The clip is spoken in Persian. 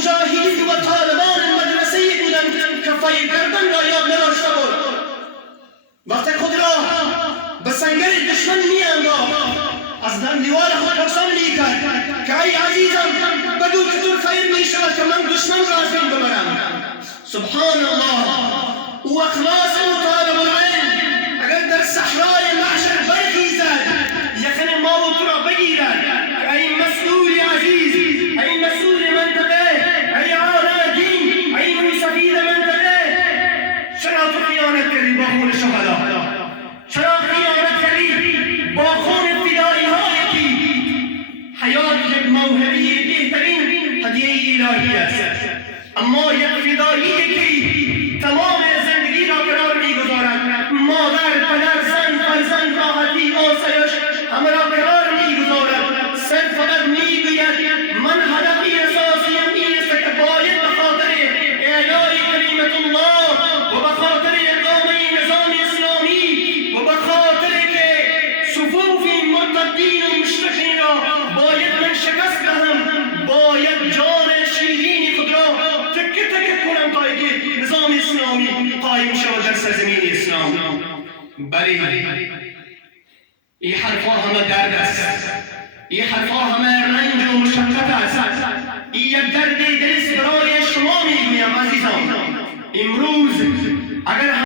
مجاهدین و طالبان مدرسه‌ای بودند که فیر کردن را یاد نداشته بود. وقتی خود را به سنگر دشمن می‌انداخت، از در دیوار خود ترسان می‌کرد که ای عزیزم بگو چطور فیر می‌شود که من دشمن را از بین ببرم. سبحان الله. و اخلاص طالب العلم اگر در صحرای محشر برخیزد یقین ما و تو را بگیرد که ای مسئول عزیز، ای مسئول منطقه، ای عالم دین، ای روی سفید منطقه، چرا تو خیانت کردی با خون شهدا؟ چرا خیانت کردی با خون فدایی هایی که حیات یک موهبه بهترین هدیه الهی است، اما یک فدایی که تمام زندگی را قرار می‌گذارد، مادر، پدر، زن، فرزند، راحتی، آسایش همه را قرار می‌گذارد، صرف فقط می‌گوید من هدفی اساسیم این است که باید به خاطر اعلای کلمت الله و به خاطر اقامه نظام اسلامی و به خاطر که صفوف مرتدین و مشرکین را باید من شکست دهم، باید جان شیرین خود را تکه تکه کنم تا اینکه نظام اسلامی قائم شود در سرزمین اسلام. بلی این حرفا همه درد است، این حرفا همه رنج و مشقت است، این یک درد دل است برای شما میگویم عزیزان. امروز اگر